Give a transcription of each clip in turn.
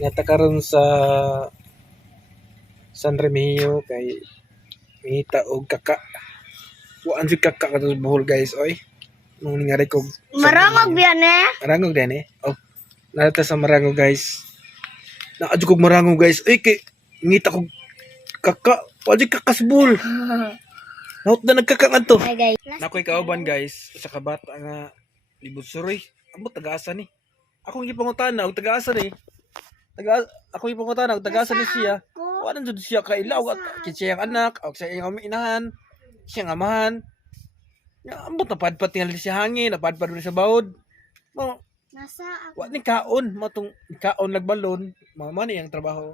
Ngata karon sa San Remigio kay mangita og kaka. Waan si kaka katos buhol guys oy. Nung ningari ko Marangog yan eh. marangog din eh. Oh, narata sa marangog guys. Naadyo kog marangog guys. Ay kay ngita kog kaka. Pwede kakasbol. Naut na nagkaka ngadto. Hi guys. Nakoy kauban guys sa kabata nga libot suroy. Amo taga-asa ni. Ako yung pangutana og taga-asa ni. Ako yung pangutana og taga-asa ni siya. Wala jud siya kailaw at siya ang anak, o siya ang inahan, siya ang amahan. Ya ambot na padpat tingali siya hangin, napadpad rin sa bawod. Mo Nasa wa ni kaon, mo tong kaon nagbalon, mani ang trabaho.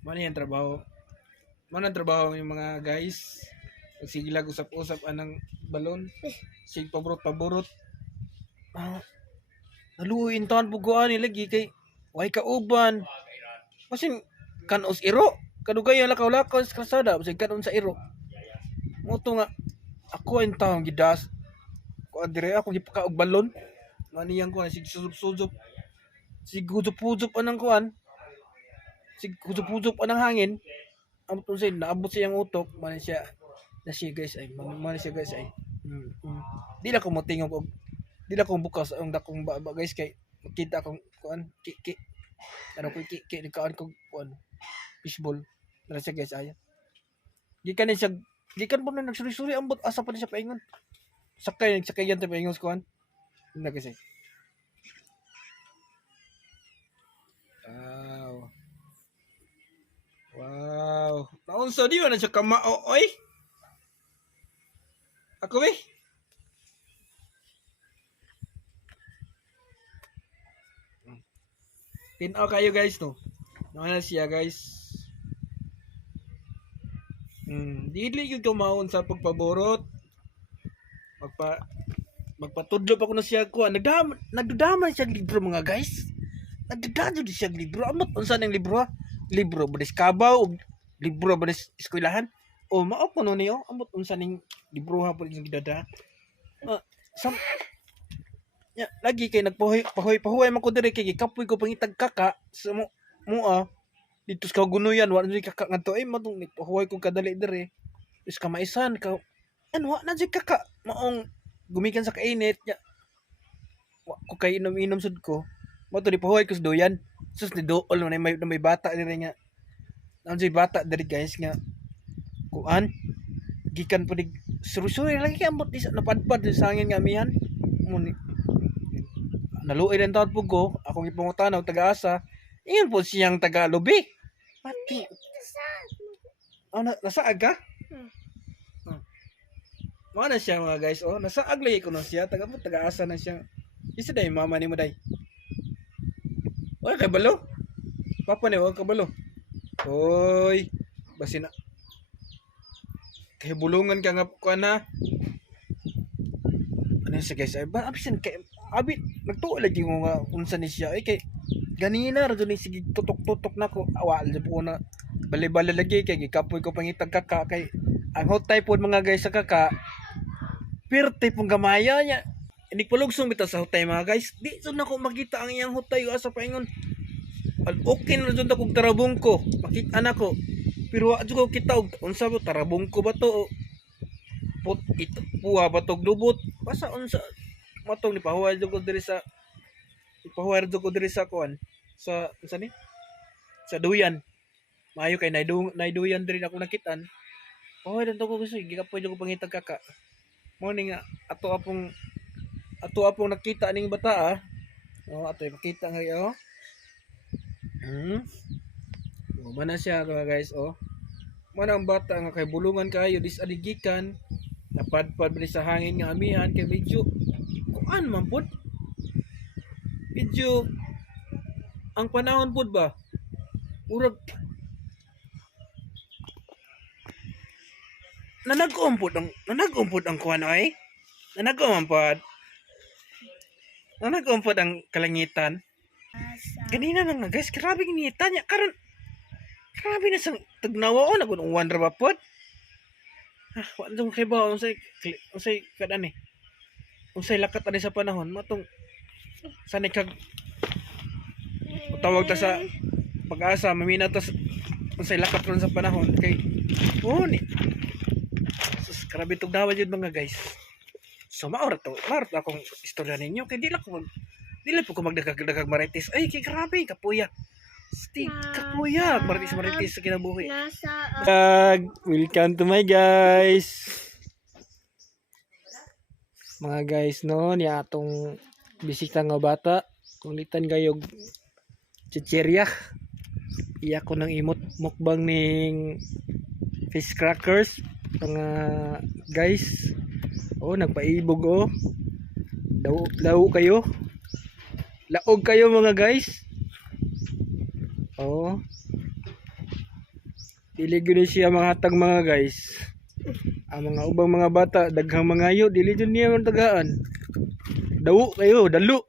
Mani ang trabaho. Man ang trabaho yung mga guys. Sige lang usap-usap anang balon. Sige paburot-paburot. Ah, naluin taon puguan ni lagi kay way kauban. Kasi kanos iro. Kadugay ang lakaw-lakaw sa kalsada. Kasi kanon sa iro. Mo to nga ako ang taong gidas. Ko adire ako gipakaog balon. Maniyang ko sig susup-susup. Sig hudup-hudup anang kuan. Sig hudup-hudup anang hangin. Amot say naabot siyang utok, man siya na siya guys ay man siya guys ay. Di na ko motingog og di na ko bukas ang dakong baba guys kay makita akong kuan ki ano ko ki kaan ko kuan fishball na siya guys ay. Gikan ni siya gikan po na nagsuri-suri ambot asa pa ni siya paingon. Sakay yan ta paingon sa kuan. Na guys ay. Wow. Wow. Naunsa di ba na siya kamao oy? Ako be? Tinaw kayo guys no. Naman siya guys. Dili yung kumaon sa pagpaborot. Magpatudlo pa ko na siya ko. Nagdudaman siya libro mga guys. Nagdudaman siya libro. Amot unsa ning libro? Libro ba kabaw o libro ba eskwelahan? O mao ko no niyo. Amot unsa ning libro ha pud gidada. Ya, lagi kay nagpahoy man ko diri kay gikapoy ko pangitag kaka sa mo dito sa Gunuyan wa na kaka ngadto ay matong nagpahoy ko kadali diri. Is ka maisan ka ano na di kaka maong gumikan sa kainit ya. Wa ko kay inom-inom sud ko. Mo to di pahoy ko sa doyan. Sus ni dool na may bata diri nga. Nandiy bata diri guys nga kuan gikan po dig suri-suri lagi kay ambot isa napadpad sa hangin nga amihan. Mo ni naluoy rin taon po ko, akong ipangutanaw, taga-asa, iyon po siyang taga-lubi. Pati. Oh, nasaag ka? Mga na siya mga guys, oh, nasaag lagi ko na siya, taga-asa na siya. Isa day, mama ni mo day. Oy, kay balo? Papa ni, huwag ka balo. Oy, basi na. Kay bulungan ka nga ko na. Ano siya guys, ay ba, abisan kay, abi nagtuo lagi mo nga unsa ni siya kay ganina ra ni sige tutok-tutok nako awal jud ko na bali-bali lagi kay gikapoy ko pangitag kaka kay ang hotay pod mga guys sa kaka pirte pong gamaya nya ini palugsong bitaw sa hotay mga guys di jud nako makita ang iyang hotay asa paingon okay na jud ako tarabong ko makita nako pero wa jud ko kita unsa ba tarabong ko ba to put ito puwa ba tog lubot basta unsa matong ni pahuway jud ko diri sa kuan sa unsa ni sa duyan maayo kay naiduyan diri ako nakitan pahuway danto ko gusto gikapoy jud ko pangitag kaka mo ni nga ato apong nakita ning bata ato makita nga oh mana siya mga guys man ang bata nga kay bulungan kayo disaligikan napadpad ba sa hangin nga amihan kay medyo kuan man pud medyo ang panahon pud ba urag nanag-om pud ang kuan ay nanag-om pud ang kalangitan ganina na nga guys grabe ginita niya karon grabe na sang tagnawa nagun uwan ra ba pud wa nang kay ba unsay kadan ni unsay lakat ani sa panahon matong sanay kag tawag ta sa pag-asa, mamina ta sa lakap ron sa panahon kay ni. Sus, grabe tong dawa jud mga guys. So maorat akong istorya ninyo kay dili po ko magdagag marites. Ay kay grabe kapuya. Stig kapuya marites sa kinabuhi. Welcome to my guys. Mga guys no, ni atong bisita nga bata. Kulitan gayog chichirya. Iya ko nang imot mukbang ning fish crackers. Mga guys. Nagpaibog Daw kayo. Laog kayo mga guys. Dili gyud siya mga hatag mga guys. Ang mga ubang mga bata daghang mangayo dili jud niya tagaan. Daw kayo, dalo.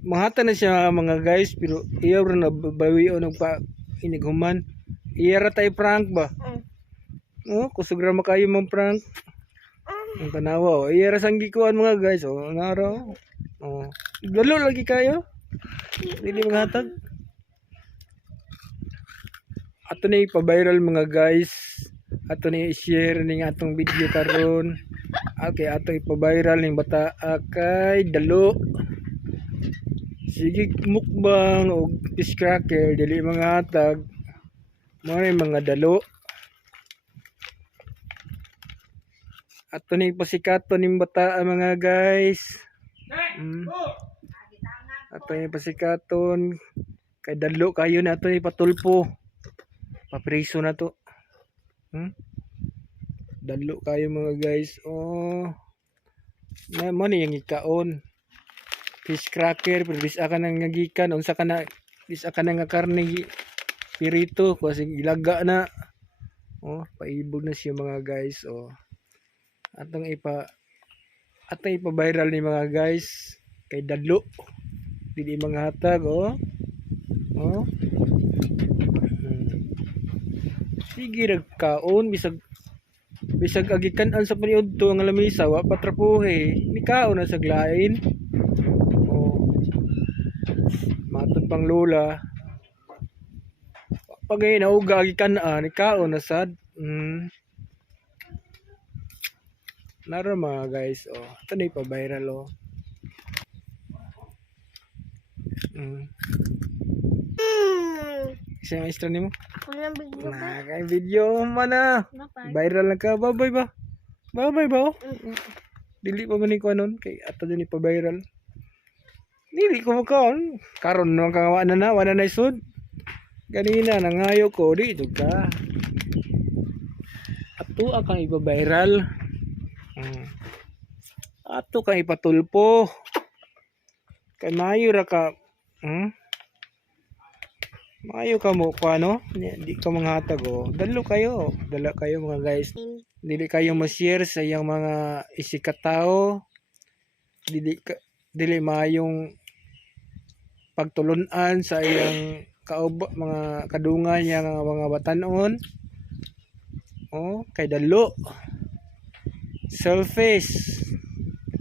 Mahata na siya mga guys pero iya ra na bawi o nagpa inighuman. Iya ra tay prank ba? Kusog ra makayo mong prank. Ang tanawa iya ra sang gikuan mga guys naro. Dalo lagi kayo. Dili mga hatag. Ato ni pa-viral mga guys. Ato ni i-share ning atong video karon. Okay, ato ipa-viral ning bata kay dalo. Sige mukbang og fish cracker dili mga hatag. May mga dalo. Ato ni pasikaton ning bata mga guys. Ato ni pasikaton kay dalo kayo na ato ni patulpo. Papriso na to. Dalo kayo mga guys. Naman yung ikaon. Fish cracker pero bisa ka nang ngagikan unsa ka na bisa ka nang nga karne pirito kasi ilaga na. Paibog na siya mga guys. Atong ipa-viral ni mga guys kay dalo. Dili mga hatag sige nagkaon bisag agikanan sa paniudto nga lamisa wa patrapuhe ni kaon na sa glain. Matod pang lola pagay nauga agikanan ni kaon na sad. Naro mga guys ito na ipa-viral Kasi ang istra nimo? Kay video mana. Viral na ka. Bye-bye ba? Bye-bye ba? Dili pa man ko anon kay ato din ipa-viral. Dili ko makaon. Karon no kang wala na isud. Ganina nangayo ko dito ka. Ato akang ipa-viral. Ato kang ipatulpo. Kay mayo ra ka. Maayo ka mo ano? Di ka mga hatag Dalo kayo. Dala kayo mga guys. Dili kayo ma-share sa iyang mga isikatao. Dili maayong pagtulunan sa iyang mga kadungan niya mga batanon. Kay dalo. Selfish.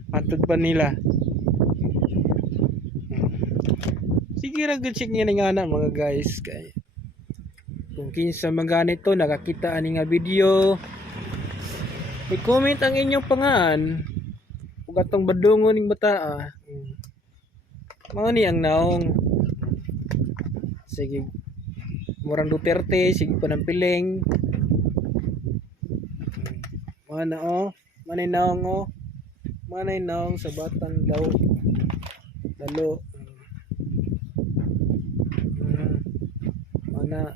Matod pa nila. Sige ra gud check niya nga na mga guys kay kung kinsa man ganito nakakita ani nga video i-comment ang inyong pangan ug atong badungon ning bata mao ni ang naong sige murang Duterte sige panampiling manay naong sa batang daw dalo na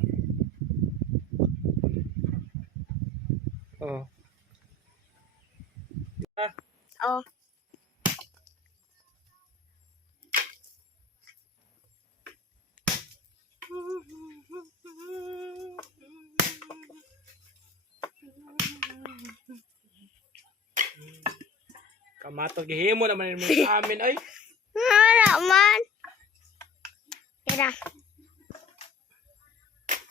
kamato gihimo naman mo sa amin ay wala man kira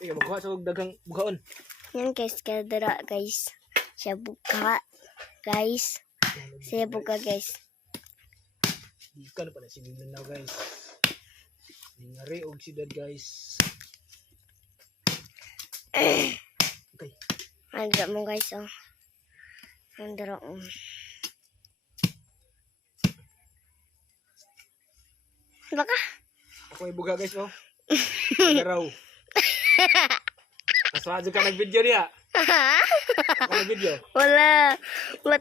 magkuha sa dagang bukaon. Yan guys, kadara guys. Siya buka guys. Siya buka guys. Buka na pala si Mindanao guys. Ngari og sidad guys. Okay. Andra mo guys, oh. Andra, Baka? Ako ibuga guys oh. Garaw. Maswadyo ka nag-video niya. Ako nag-video. Wala. Wala